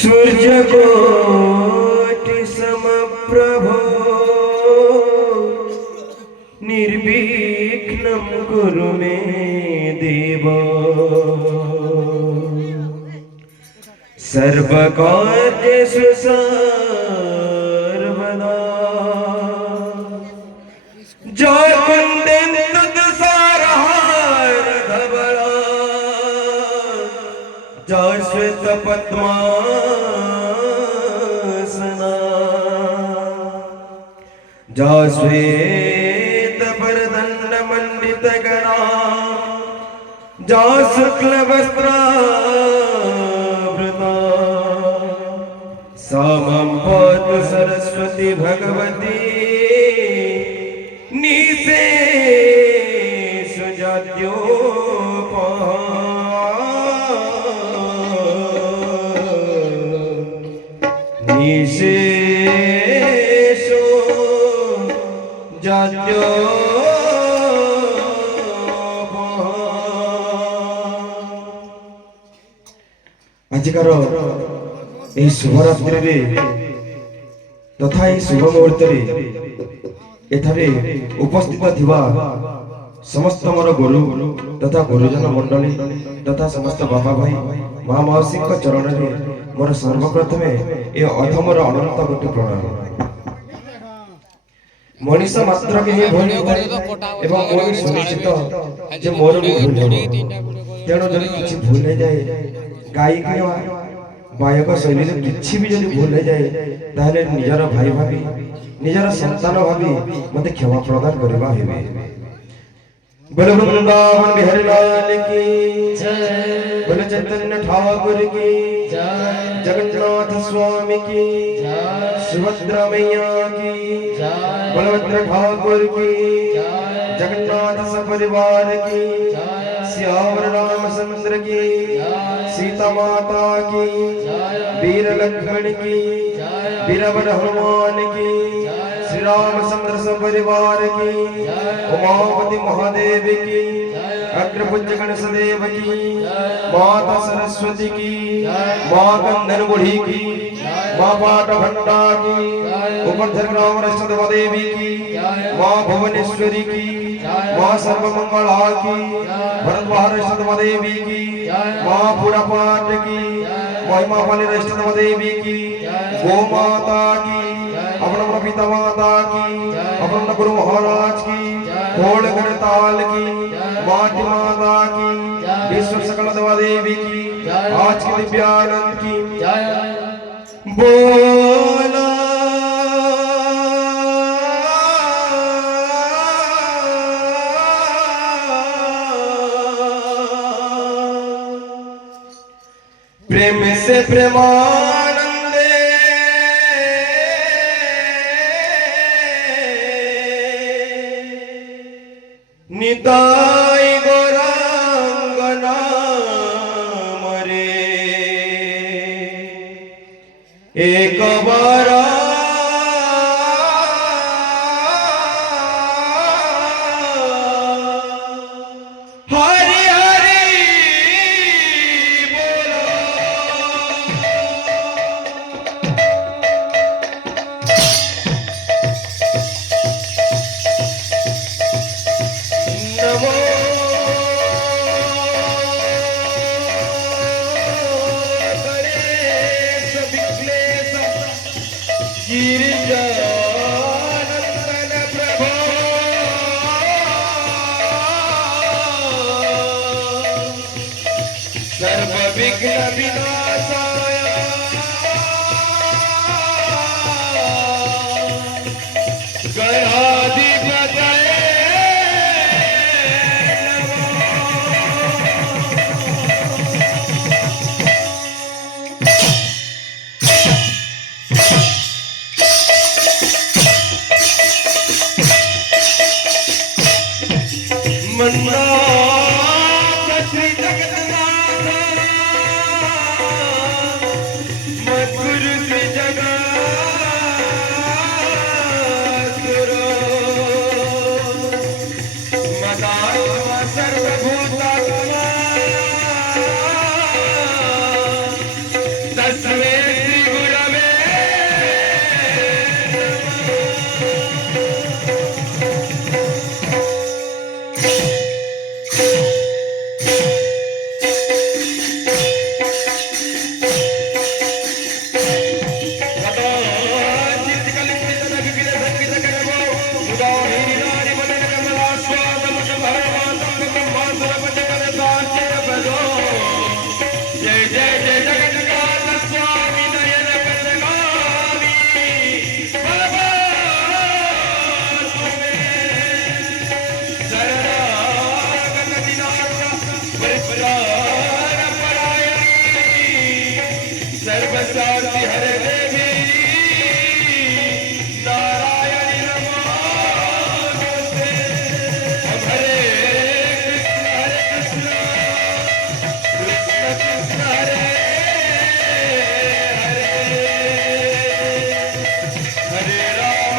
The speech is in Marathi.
सूर्यकोटि समप्रभो निर्विघ्नं कुरु मे देव। सर्वकार्येषु सर्वदा जय कुंदन तुषारहार धवला जय श्वेत पद्मासना जय श्वेत वरदंड मंडित करा जय शुक्ल वस्त्रावृता समं पातु सरस्वती भगवती निशे निशेषो जात्यो आजिकार यही शुभरात्रि तथा यही शुभ मुहूर्त एठारे उपस्थित थिबा समस्त मोर गुरु तथा गुरुजन मंडली तथा समस्त बाबा भाई माँ मौसी चरण में मोर सर्वप्रथम ए अधमर अनंत कोटि प्रणाम। मनीष मात्र के भूल एवं मोर सुनिश्चित जे मोर भी भूल तेणु जदि किछि भूल हो जाए गायक गायक शैली किछि भी जदि भूल हो जाए ताहले निजर भाई भाभी निजर संतान भाभी मते क्षमा प्रदान करबा हेबे। बोलो वृंदावन बिहारी लाल की जय, बोलो चैतन्य ठाकुर की जय, जगन्नाथ स्वामी की जय, सुभद्रा मैया की जय, बलभद्र ठाकुर की जय, जगन्नाथ सपरिवार की जय, श्याम रामचंद्र की जय, सीता माता की जय, वीर लक्ष्मण की जय, वीरवर हनुमान की श्री रामचंद्र सपरिवार की उमापति महादेव की अग्रपूज्य गणेश देव की माता सरस्वती की माँ कंदन बुढ़ी की माँ पाट भट्टा की उपधर ग्राम रक्षद देवी की माँ भुवनेश्वरी की माँ सर्वमंगला की भरद्वार रक्षद देवी की माँ पुरपाट की महिमा वाली रक्षद देवी की गो माता की अपना पिता माता की अपना गुरु महाराज की खोड़ ताल की माटी माता की विश्व सकल देवा देवी की आज की दिव्यानंद की बोला प्रेम से प्रेमानंदे निताई गौरांग नाम रे एक बार हरि हरि बोलो नमो गणेश विघ्नेश गिरिजानंदन प्रभो सर्व विघ्न विनाशाय गणाधिपतये मन्नाथ श्री जगन्नाथ मधुर श्री जगन्नाथ मदात्मा सर्वभूतात्मा तस्मै सर्वसाक्षी हरे देवी नारायणी नमोस्तुते हरे कृष्ण कृष्ण कृष्ण हरे हरे राम